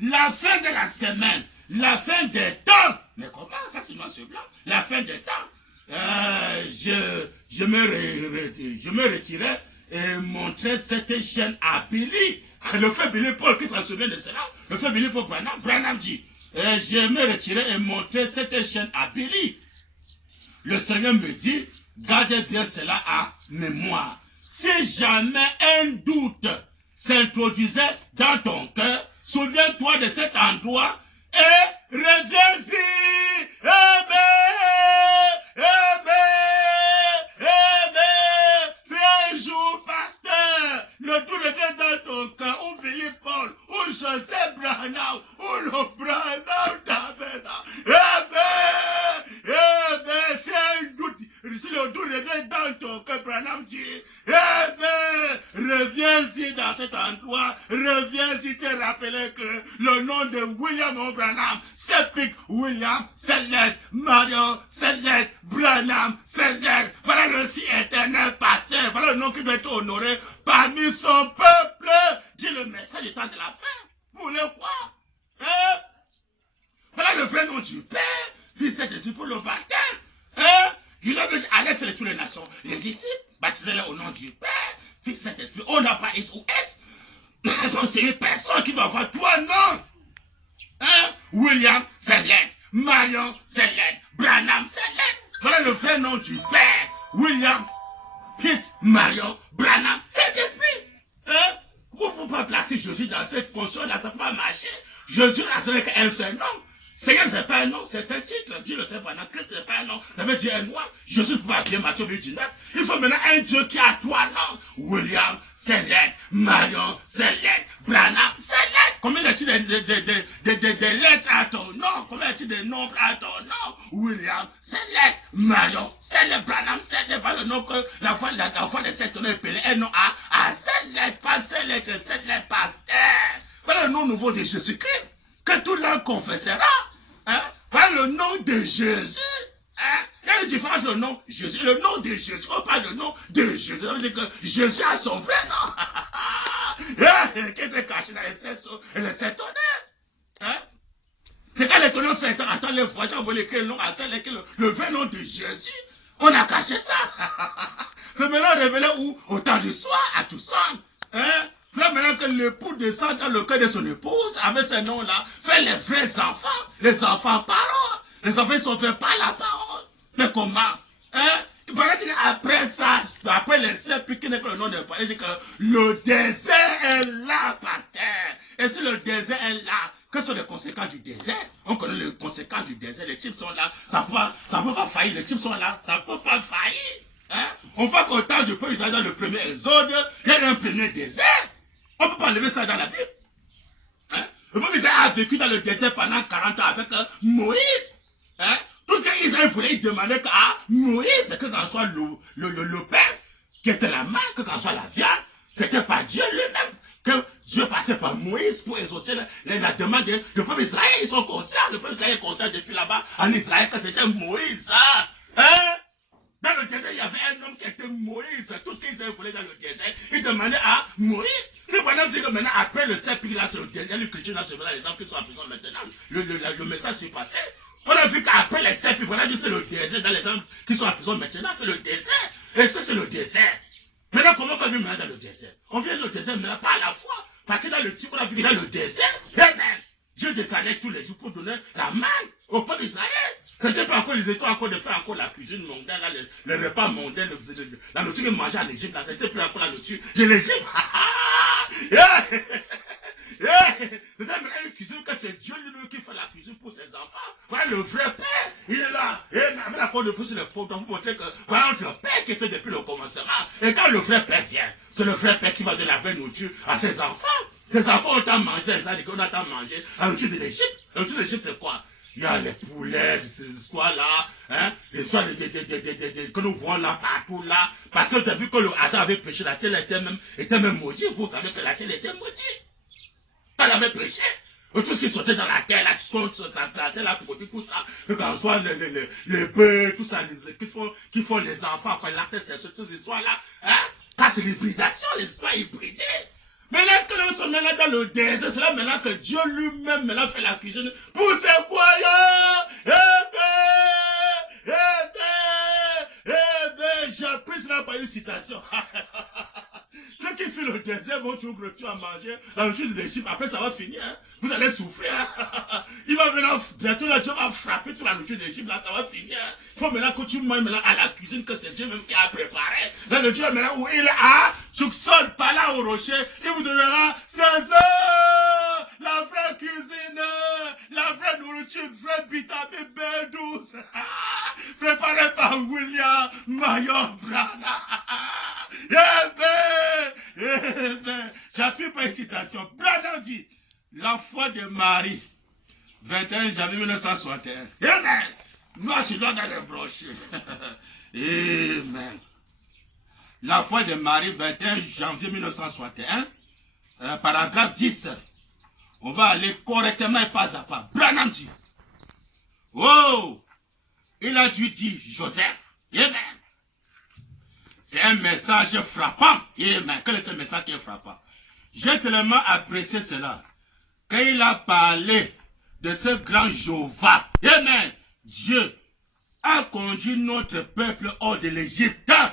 La fin de la semaine, la fin des temps. Mais comment ça, c'est noir sur blanc? La fin des temps. Je me retirais et montrer cette chaîne à Billy. Le frère Billy Paul, qui se souvient de cela? Le frère Billy Paul Branham dit, je me retirais et montrer cette chaîne à Billy. Le Seigneur me dit, gardez bien cela à mémoire. Si jamais un doute s'introduisait dans ton cœur, souviens-toi de cet endroit et reviens-y. C'est un jour, pasteur, le doute revient dans ton cœur, ou Billy Paul, ou Joseph Branham, ou le Branham d'Avena. C'est un doute. Si le doute revient dans ton cœur, Branham dit, reviens-y dans cet endroit, reviens-y te rappeler que le nom de William Branham, c'est Pic William, Céleste, Marion, Céleste, Branham, Céleste. Voilà le si éternel pasteur, voilà le nom qui doit être honoré parmi son peuple. Dit le message du temps de la fin. Vous voulez quoi? Voilà le vrai nom du Père, Fils et Esprit pour le baptême. Il a dit, allez faire toutes les nations. Les disciples, baptisez-les au nom du Père, Fils Saint-Esprit. On n'a pas S ou S. Donc c'est une personne qui doit avoir 3 noms. William, Céleste. Marion, Céleste. Branham, Céleste. Voilà le vrai nom du Père. William, Fils, Marion, Branham, Saint-Esprit. Vous ne pouvez pas placer Jésus dans cette fonction-là, ça ne peut pas marcher. Jésus n'a qu'un seul nom. Seigneur, ce n'est pas un nom, c'est un titre. Dieu le sait pendant Christ, ce n'est pas un nom. Ça veut dire un nom. Jésus ne peut pas bien Matthieu 19. Il faut maintenant un Dieu qui a 3 noms. William, Céleste, Marion, Céleste, Branham, Céleste. Combien y a-t-il de lettres à ton nom? Combien y a-t-il de nombres à ton nom? William, Céleste, Marion, Céleste, Branham, Céleste. Voilà le nom que la foi de cette nom est appelée un nom à Céleste, pas Céleste, Céleste, pasteur. Voilà le nom nouveau de Jésus-Christ. Que tout l'un confessera. Par le nom de Jésus. Il y a une différence entre le nom de Jésus. Le nom de Jésus. On parle du nom de Jésus. Ça veut dire que Jésus a son vrai nom. Qui était caché dans les 7 tonnerres. C'est quand les tonnerres fait entendre les voyageurs, on veut écrire le nom à celle qui le vrai nom de Jésus. On a caché ça. C'est maintenant révélé où? Au temps du soir, à Toussaint. C'est maintenant que l'époux descend dans le cœur de son épouse, avec ce nom-là, fait les vrais enfants, les enfants parole. Les enfants, ils sont faits par la parole. Mais comment? Il paraît qu'après ça, après les 7 piquets, que le nom de Paris, il dit que le désert est là, pasteur. Et si le désert est là, quelles sont les conséquences du désert? On connaît les conséquences du désert, les types sont là, ça ne peut pas faillir, les types sont là, ça ne peut pas faillir. On voit qu'au temps du peuple Israël, dans le premier exode, il y a eu un premier désert. On ne peut pas lever ça dans la Bible. Hein? Le peuple Israël a vécu dans le désert pendant 40 ans avec Moïse. Hein? Tout ce qu'Israël voulait, il demandait à Moïse, que quand soit le pain, qui était la main, que quand soit la viande, c'était pas Dieu lui-même. Que Dieu passait par Moïse pour exaucer la demande du peuple Israël. Ils sont conscients, le peuple Israël est conscient depuis là-bas en Israël que c'était Moïse. Hein? Dans le désert, il y avait un homme qui était Moïse. Tout ce qu'Israël voulait dans le désert, il demandait à Moïse. C'est pendant que maintenant, après le serpent, là, c'est le désert, les chrétiens, là, c'est les gens qui sont en prison maintenant. Le message s'est passé. On a vu qu'après les serpents, on a dit c'est le désert. Dans les gens qui sont en prison maintenant, c'est le désert. Et ça, c'est le désert. Maintenant, comment on va vivre maintenant dans le désert? On vient dans le désert, mais pas à la fois. Parce que dans le type, on a vu dans le désert, Dieu descendait tous les jours pour donner la main au peuple d'Israël. C'était pas encore, ils étaient encore de faire encore la cuisine mondaine, les repas mondains, la nourriture qu'ils mangeaient en Égypte, là, c'était plus encore la nourriture de l'Égypte. Vous avez une cuisine que c'est Dieu lui qui fait la cuisine pour ses enfants. Voilà le vrai père, il est là. Et avec la corde de feu sur le pot, pour montrer que voilà notre père qui était depuis le commencement. Et quand le vrai père vient, c'est le vrai père qui va donner la vraie nourriture à ses enfants. Les enfants ont tant mangé, les animaux ont tant mangé. La nourriture de l'Égypte. La nourriture de l'Égypte, c'est quoi? Il y a les poulets, ces histoires-là, hein, les histoires que nous voyons là, partout là. Parce que tu as vu que le Adam avait péché, la terre était même maudite. Vous savez que la terre était maudite. Quand il avait péché, tout ce qui sortait dans la terre, là, tout ce qu'on la terre, la produit, tout ça, que quand on soit les bœufs, tout ça, qui font les enfants, enfin, la terre, c'est toutes ces histoires-là, hein, ça c'est l'hybridation, les histoires hybridées. Maintenant que nous sommes maintenant dans le désert, c'est là maintenant que Dieu lui-même maintenant fait la cuisine pour ses croyants. J'ai appris cela par une citation. Ceux qui fuient le désert vont toujours gratuit à manger dans le sud de l'Égypte. Après, ça va finir. Hein. Vous allez souffrir. Hein. Il va maintenant, bientôt, là, Dieu va frapper toute la nourriture de l'Égypte. Là, ça va finir. Hein. Il faut maintenant que tu manges maintenant à la cuisine que c'est Dieu même qui a préparé. Dans le Dieu maintenant où il est à Tuxol, pas là au rocher, il vous donnera 16 heures. La vraie cuisine, la vraie nourriture, vraie vitamine B12. Préparé par William Mayon Brana. J'appuie par une citation. Branham dit, la foi de Marie, 21 janvier 1961. Amen. Moi, je dois dans les brochures. Amen. La foi de Marie, 21 janvier 1961, paragraphe 10. On va aller correctement et pas à pas. Branham dit, oh, il a dû dire Joseph. Amen. C'est un message frappant. Amen. Quel est ce message qui est frappant? J'ai tellement apprécié cela. Quand il a parlé de ce grand Jéhovah. Amen. Dieu a conduit notre peuple hors de l'Égypte. Amen.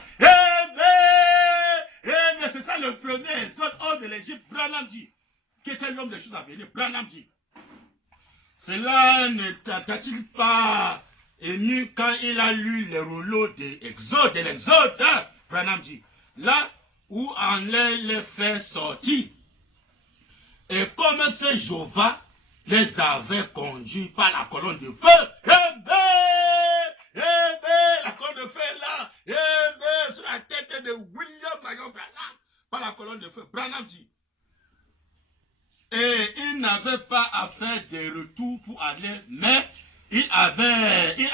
Amen. C'est ça le premier exode hors de l'Égypte. Branham dit. Qui était l'homme des choses à venir. Branham dit. Cela ne t'a-t-il pas ému quand il a lu les rouleaux de l'Exode? Branham dit, là où en est les faits sortis, et comme ce Jéhovah les avait conduits par la colonne de feu, la colonne de feu est là, sur la tête de William Mayon Branham, par la colonne de feu. Branham dit, et il n'avait pas à faire des retours pour aller, mais il avait